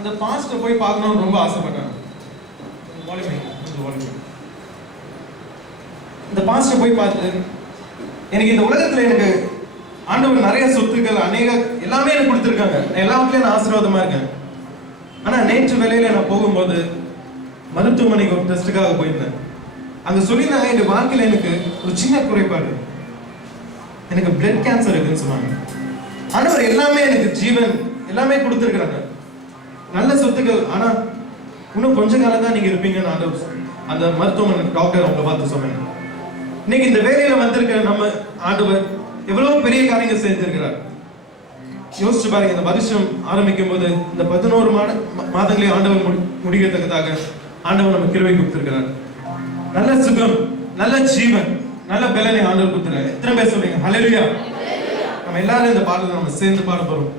அந்த பாஸ்டர் போய் பார்க்கணும்னு ரொம்ப ஆசைப்பட்டாங்க. இந்த பாஸ்டர் போய் பார்த்து, எனக்கு இந்த உலகத்துல எனக்கு ஆண்டவர் நிறைய சொத்துக்கள் எல்லாமே எனக்கு கொடுத்துருக்காங்க, எல்லாத்துலயும் நான் ஆசீர்வாதமா இருக்கேன். ஆனா நேற்று வேலையில நான் போகும்போது மருத்துவமனைக்கு ஒரு டெஸ்ட்டுக்காக போயிருந்தேன். அங்க சொல்லியிருந்தாங்க, என் வாழ்க்கையில எனக்கு ஒரு சின்ன குறைபாடு, எனக்கு பிளட் கேன்சர் இருக்குன்னு சொன்னாங்க. ஆண்டவர் எல்லாமே எனக்கு ஜீவன் எல்லாமே கொடுத்துருக்காங்க, நல்ல சொத்துக்கள். ஆனா இன்னும் கொஞ்ச காலம் தான் நீங்க இருப்பீங்கன்னு ஆண்டவர் அந்த மருத்துவமனை டாக்டர் அவங்க பார்த்து சொன்னாங்க. இன்னைக்கு இந்த வேலையில வந்திருக்கிற நம்ம ஆண்டவர் எவ்வளவு பெரிய காரியங்கள் செஞ்சிருக்கிறார். யோசிச்சு பாருங்க, இந்த வருஷம் ஆரம்பிக்கும் போது இந்த 11 மாதங்களை ஆண்டவர் முடிக்கிறதுக்காக ஆண்டவர் நம்ம கிருபை கொடுத்திருக்கிறார். நல்ல சுகம், நல்ல ஜீவன், நல்ல பலனை ஆண்டவர் கொடுத்திருக்காரு. எத்தனை பேர் சொல்றீங்க ஹல்லேலூயா? நம்ம எல்லாரும் இந்த பாடலை நம்ம சேர்ந்து பாட போறோம்.